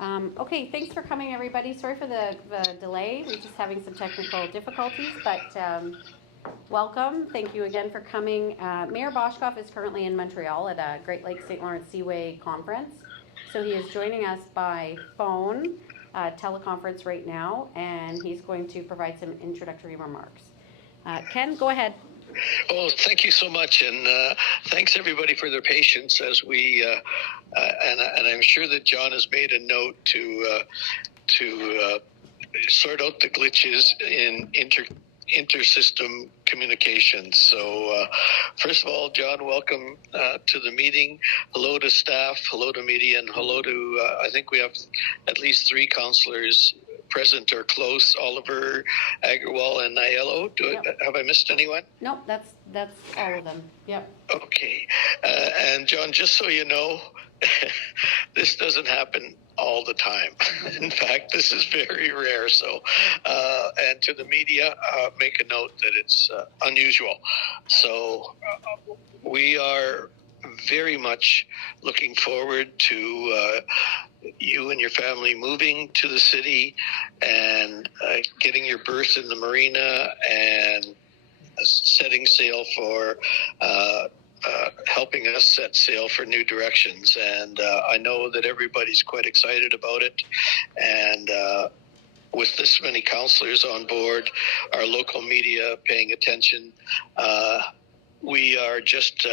Okay, thanks for coming, everybody. Sorry for the delay. We're just having some technical difficulties, but welcome. Thank you again for coming. Mayor Boshkoff is currently in Montreal at a Great Lakes St. Lawrence Seaway conference. So he is joining us by phone, teleconference right now, and he's going to provide some introductory remarks. Ken, go ahead. Oh, thank you so much, and thanks everybody for their patience as we and I'm sure that John has made a note to sort out the glitches in intersystem communications. So first of all, John, welcome to the meeting. Hello to staff, hello to media, and hello to I think we have at least 3 councillors present or close: Oliver, Agarwal, and Aiello. Have I missed anyone? Nope, that's all of them. Yep. Okay. And John, just so you know, this doesn't happen all the time. In fact, this is very rare. So, and to the media, make a note that it's unusual. So we are very much looking forward to you and your family moving to the city and getting your berth in the marina and setting sail for helping us set sail for new directions. And I know that everybody's quite excited about it. And with this many councillors on board, our local media paying attention, we are just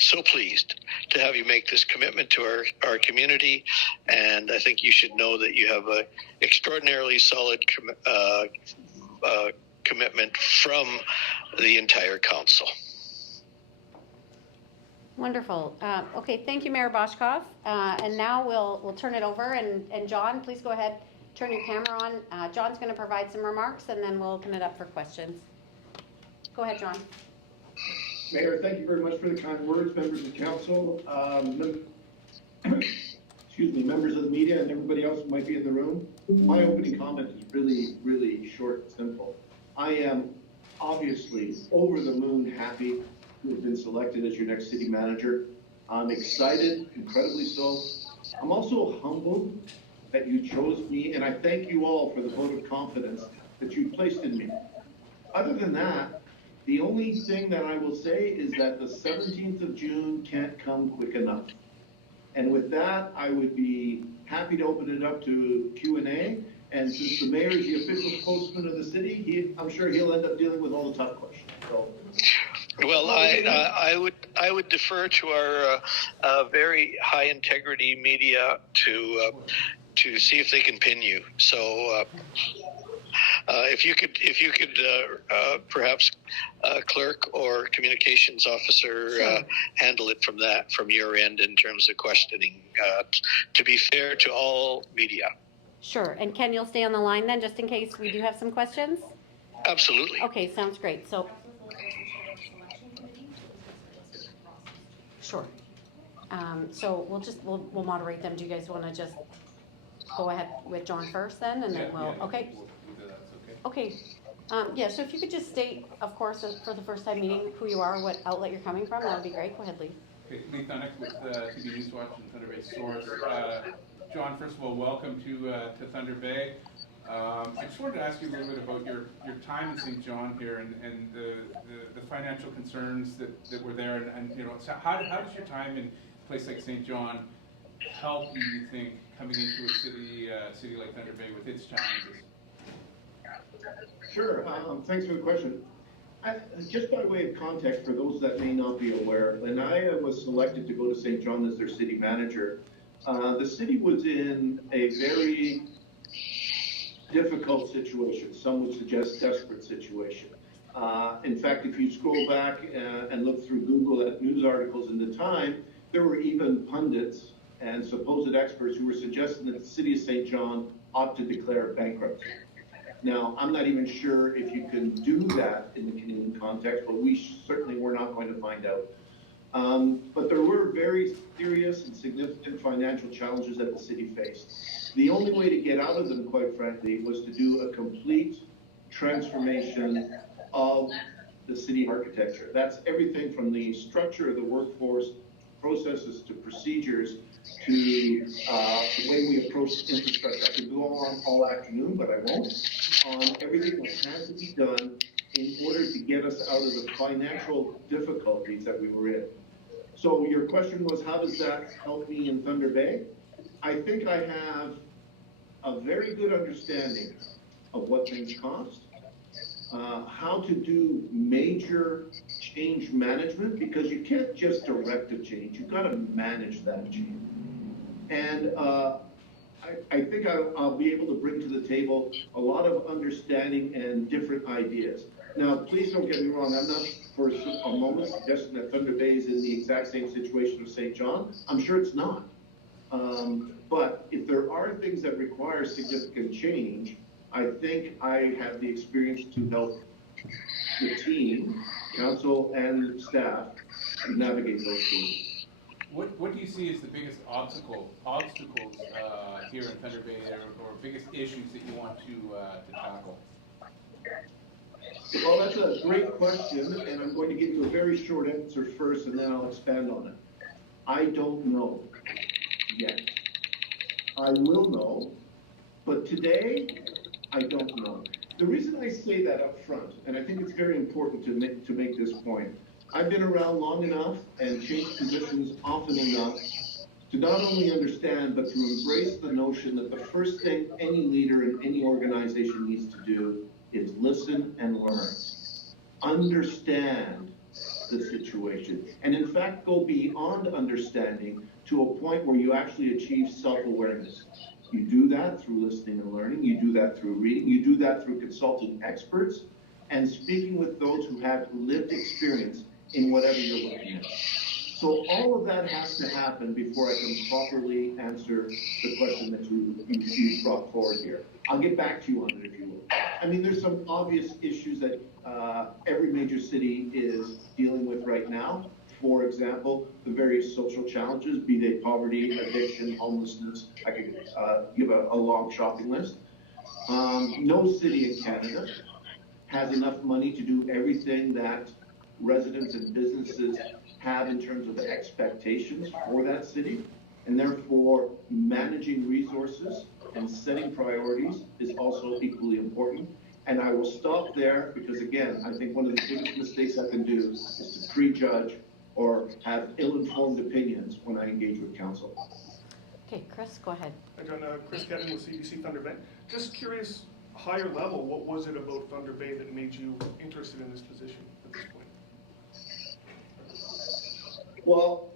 so pleased to have you make this commitment to our community. And I think you should know that you have an extraordinarily solid commitment from the entire council. Wonderful. Okay, thank you, Mayor Boshkoff. And now we'll turn it over. And John, please go ahead, turn your camera on. John's going to provide some remarks, and then we'll open it up for questions. Go ahead, John. Mayor, thank you very much for the kind words, members of council, excuse me, members of the media, and everybody else who might be in the room. My opening comment is really, really short and simple. I am obviously over the moon happy to have been selected as your next city manager. I'm excited, incredibly so. I'm also humbled that you chose me, and I thank you all for the vote of confidence that you placed in me. Other than that, the only thing that I will say is that the 17th of June can't come quick enough. And with that, I would be happy to open it up to Q&A. And since the mayor is the official spokesman of the city, I'm sure he'll end up dealing with all the tough questions. So, well, I would defer to our very high integrity media to see if they can pin you. So if you could perhaps clerk or communications officer Sure. handle it from your end in terms of questioning. To be fair to all media. Sure. And Ken, you'll stay on the line then, just in case we do have some questions? Absolutely. Okay, sounds great. So, sure. So we'll moderate them. Do you guys want to just go ahead with John first then, and then we'll, okay. Okay. Yeah, so if you could just state, of course, for the first time meeting, who you are, what outlet you're coming from, that would be great. Go ahead, Lee. Okay, Lee Thunnock with TV News Watch and Thunder Bay Source. John, first of all, welcome to Thunder Bay. I just wanted to ask you a little bit about your time in St. John here and the financial concerns that were there, and you know, so how does your time in a place like St. John help you think, coming into a city like Thunder Bay with its challenges? Sure. Thanks for the question. Just by way of context, for those that may not be aware, when I was selected to go to St. John as their city manager, the city was in a very difficult situation. Some would suggest desperate situation. In fact, if you scroll back and look through Google at news articles in the time, there were even pundits and supposed experts who were suggesting that the city of St. John ought to declare bankruptcy. Now, I'm not even sure if you can do that in the Canadian context, but we certainly were not going to find out. But there were very serious and significant financial challenges that the city faced. The only way to get out of them, quite frankly, was to do a complete transformation of the city architecture. That's everything from the structure of the workforce processes to procedures to the way we approach infrastructure. I could go on all afternoon, but I won't, on everything that had to be done in order to get us out of the financial difficulties that we were in. So your question was, how does that help me in Thunder Bay? I think I have a very good understanding of what things cost, how to do major change management, because you can't just direct a change, you've got to manage that change. And I think I'll be able to bring to the table a lot of understanding and different ideas. Now, please don't get me wrong, I'm not for a moment suggesting that Thunder Bay is in the exact same situation as St. John. I'm sure it's not. But if there are things that require significant change, I think I have the experience to help the team, council and staff, navigate those things. What do you see as the biggest obstacles here in Thunder Bay, or biggest issues that you want to tackle? Well, that's a great question, and I'm going to give you a very short answer first, and then I'll expand on it. I don't know yet. I will know, but today, I don't know. The reason I say that up front, and I think it's very important to make this point, I've been around long enough and changed positions often enough to not only understand, but to embrace the notion that the first thing any leader in any organization needs to do is listen and learn. Understand the situation, and in fact go beyond understanding to a point where you actually achieve self-awareness. You do that through listening and learning, you do that through reading, you do that through consulting experts, and speaking with those who have lived experience in whatever you're looking at. So all of that has to happen before I can properly answer the question that you brought forward here. I'll get back to you on it if you will. I mean, there's some obvious issues that every major city is dealing with right now. For example, the various social challenges, be they poverty, addiction, homelessness. I could give a long shopping list. No city in Canada has enough money to do everything that residents and businesses have in terms of expectations for that city, and therefore managing resources and setting priorities is also equally important. And I will stop there because, again, I think one of the biggest mistakes I can do is to prejudge or have ill-informed opinions when I engage with council. Okay, Chris, go ahead. Hi, John. Chris Kevin with CBC Thunder Bay. Just curious, higher level, what was it about Thunder Bay that made you interested in this position at this point? Well,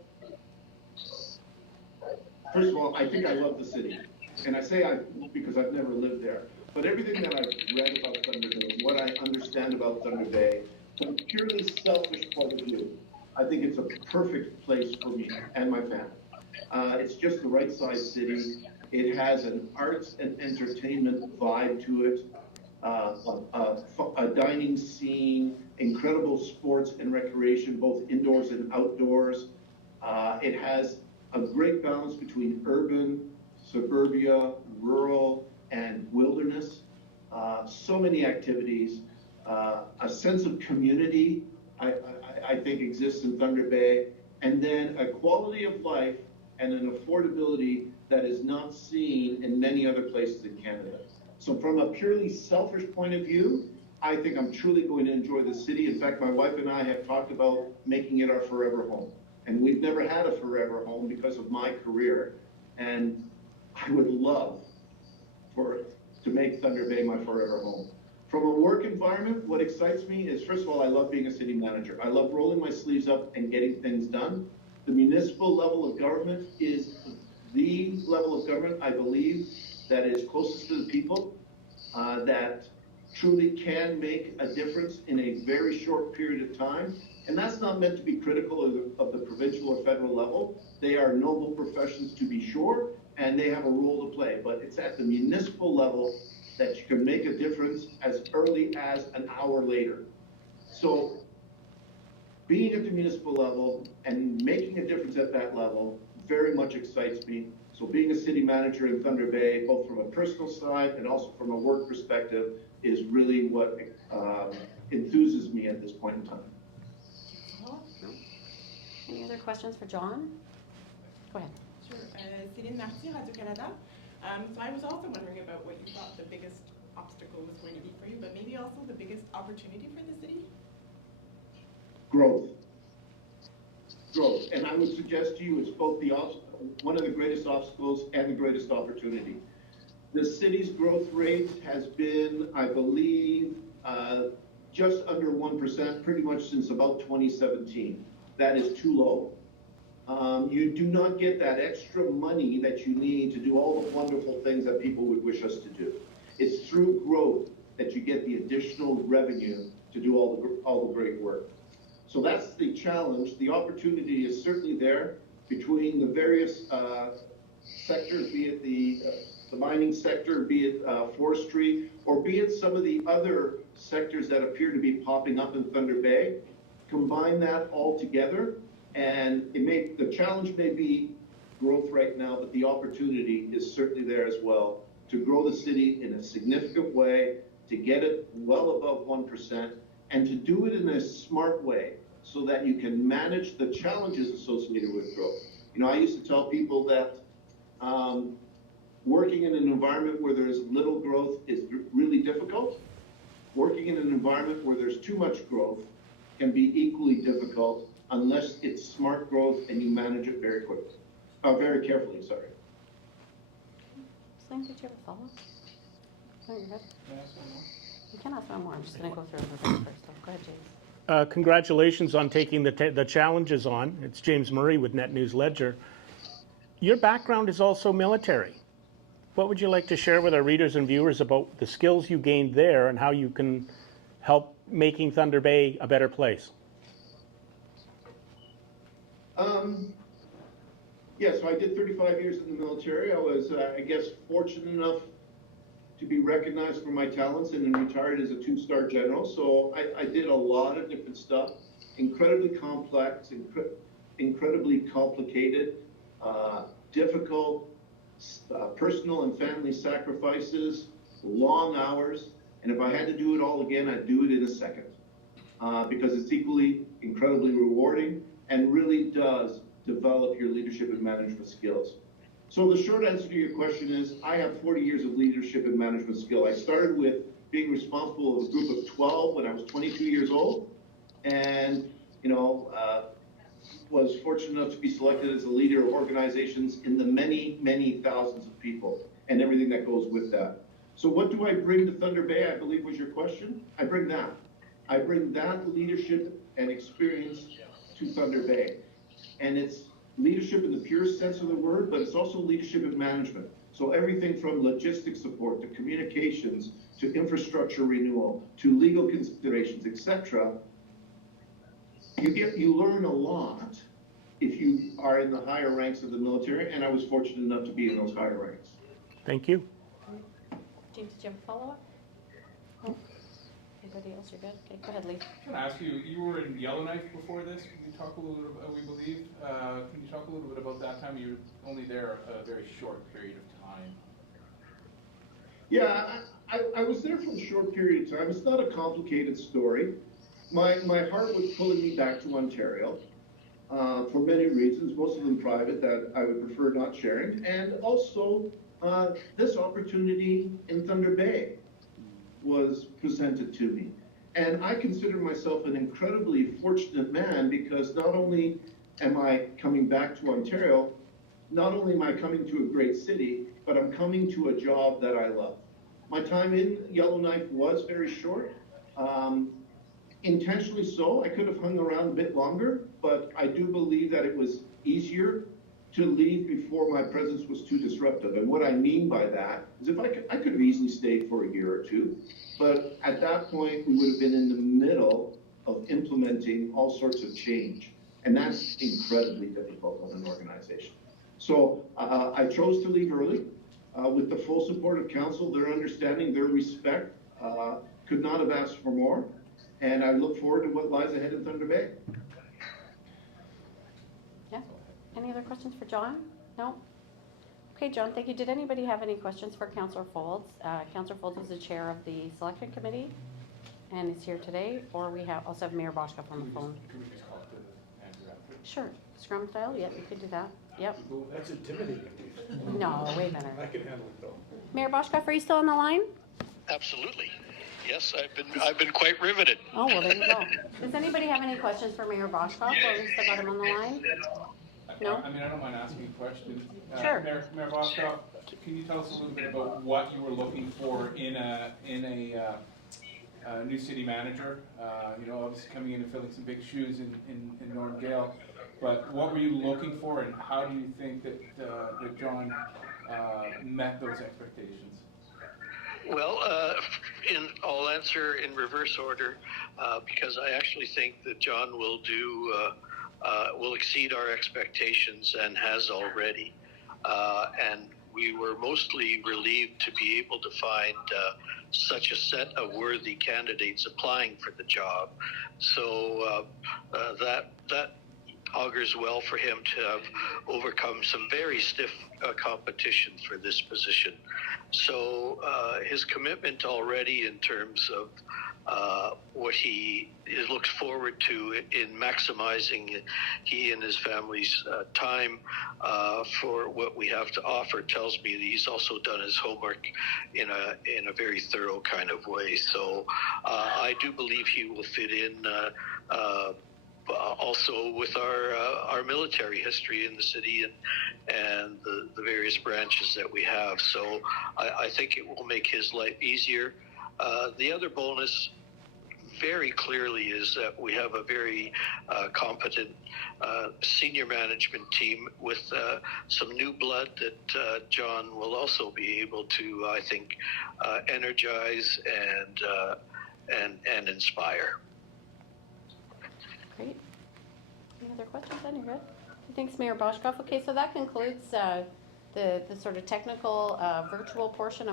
first of all, I think I love the city. And I say I because I've never lived there. But everything that I've read about Thunder Bay, what I understand about Thunder Bay, from a purely selfish point of view, I think it's a perfect place for me and my family. It's just the right size city. It has an arts and entertainment vibe to it, a dining scene, incredible sports and recreation, both indoors and outdoors. It has a great balance between urban, suburbia, rural, and wilderness. So many activities, a sense of community, I think exists in Thunder Bay, and then a quality of life and an affordability that is not seen in many other places in Canada. So from a purely selfish point of view, I think I'm truly going to enjoy the city. In fact, my wife and I have talked about making it our forever home. And we've never had a forever home because of my career. And I would love to make Thunder Bay my forever home. From a work environment, what excites me is, first of all, I love being a city manager. I love rolling my sleeves up and getting things done. The municipal level of government is the level of government, I believe, that is closest to the people, that truly can make a difference in a very short period of time. And that's not meant to be critical of the provincial or federal level. They are noble professions to be sure, and they have a role to play. But it's at the municipal level that you can make a difference as early as an hour later. So being at the municipal level and making a difference at that level very much excites me. So being a city manager in Thunder Bay, both from a personal side and also from a work perspective, is really what enthuses me at this point in time. Any other questions for John? Go ahead. Sure. Céline Marty, Radio-Canada. So I was also wondering about what you thought the biggest obstacle was going to be for you, but maybe also the biggest opportunity for the city? Growth. Growth. And I would suggest to you it's both one of the greatest obstacles and the greatest opportunity. The city's growth rate has been, I believe, just under 1% pretty much since about 2017. That is too low. You do not get that extra money that you need to do all the wonderful things that people would wish us to do. It's through growth that you get the additional revenue to do all the great work. So that's the challenge. The opportunity is certainly there between the various sectors, be it the mining sector, be it forestry, or be it some of the other sectors that appear to be popping up in Thunder Bay. Combine that all together, and the challenge may be growth right now, but the opportunity is certainly there as well to grow the city in a significant way, to get it well above 1%, and to do it in a smart way so that you can manage the challenges associated with growth. You know, I used to tell people that working in an environment where there is little growth is really difficult. Working in an environment where there's too much growth can be equally difficult unless it's smart growth and you manage it very carefully, sorry. Sling, did you have a follow-up? No, you're good. Can I ask one more? You can ask one more. I'm just going to go through everything first. So go ahead, James. Congratulations on taking the challenges on. It's James Murray with Net News Ledger. Your background is also military. What would you like to share with our readers and viewers about the skills you gained there and how you can help making Thunder Bay a better place? Yeah, so I did 35 years in the military. I was, I guess, fortunate enough to be recognized for my talents and then retired as a 2-star general. So I did a lot of different stuff, incredibly complex, incredibly complicated, difficult, personal and family sacrifices, long hours. And if I had to do it all again, I'd do it in a second because it's equally incredibly rewarding and really does develop your leadership and management skills. So the short answer to your question is I have 40 years of leadership and management skill. I started with being responsible of a group of 12 when I was 22 years old, and was fortunate enough to be selected as a leader of organizations in the many, many thousands of people and everything that goes with that. So what do I bring to Thunder Bay, I believe was your question? I bring that. I bring that leadership and experience to Thunder Bay. And it's leadership in the purest sense of the word, but it's also leadership in management. So everything from logistics support to communications to infrastructure renewal to legal considerations, etc. You learn a lot if you are in the higher ranks of the military, and I was fortunate enough to be in those higher ranks. Thank you. James, did you have a follow-up? No? Anybody else? You're good? Okay, go ahead, Lee. Can I ask you, you were in Yellowknife before this. Can you talk a little bit about, we believe, can you talk a little bit about that time? You were only there a very short period of time. Yeah, I was there for a short period of time. It's not a complicated story. My heart was pulling me back to Ontario for many reasons, most of them private that I would prefer not sharing. And also, this opportunity in Thunder Bay was presented to me. And I consider myself an incredibly fortunate man because not only am I coming back to Ontario, not only am I coming to a great city, but I'm coming to a job that I love. My time in Yellowknife was very short. Intentionally so. I could have hung around a bit longer, but I do believe that it was easier to leave before my presence was too disruptive. And what I mean by that is if I could have easily stayed for a year or two, but at that point we would have been in the middle of implementing all sorts of change. And that's incredibly difficult in an organization. So I chose to leave early with the full support of council, their understanding, their respect. Could not have asked for more. And I look forward to what lies ahead in Thunder Bay. Yeah. Any other questions for John? No? Okay, John, thank you. Did anybody have any questions for Councillor Folds? Councillor Folds is the chair of the selection committee and is here today, or we also have Mayor Boschkoff on the phone. Can we just talk to Andrew after? Sure, scrum style, yeah, we could do that, yep. That's intimidating. No, way better. I can handle it though. Mayor Boschkoff, are you still on the line? Absolutely. Yes, I've been quite riveted. Oh, well, there you go. Does anybody have any questions for Mayor Boschkoff while we still got him on the line? No? I mean, I don't mind asking a question. Sure. Mayor Bosco, can you tell us a little bit about what you were looking for in a new city manager? You know, obviously coming in and filling some big shoes in Norm Gale, but what were you looking for, and how do you think that John met those expectations? Well, I'll answer in reverse order because I actually think that John will exceed our expectations and has already. And we were mostly relieved to be able to find such a set of worthy candidates applying for the job. So that augurs well for him to have overcome some very stiff competition for this position. So his commitment already in terms of what he looks forward to in maximizing he and his family's time for what we have to offer tells me that he's also done his homework in a very thorough kind of way. So I do believe he will fit in also with our military history in the city and the various branches that we have. So I think it will make his life easier. The other bonus very clearly is that we have a very competent senior management team with some new blood that John will also be able to, I think, energize and inspire. Great. Any other questions then? You're good? Thanks, Mayor Boschkoff. Okay, so that concludes the sort of technical virtual portion of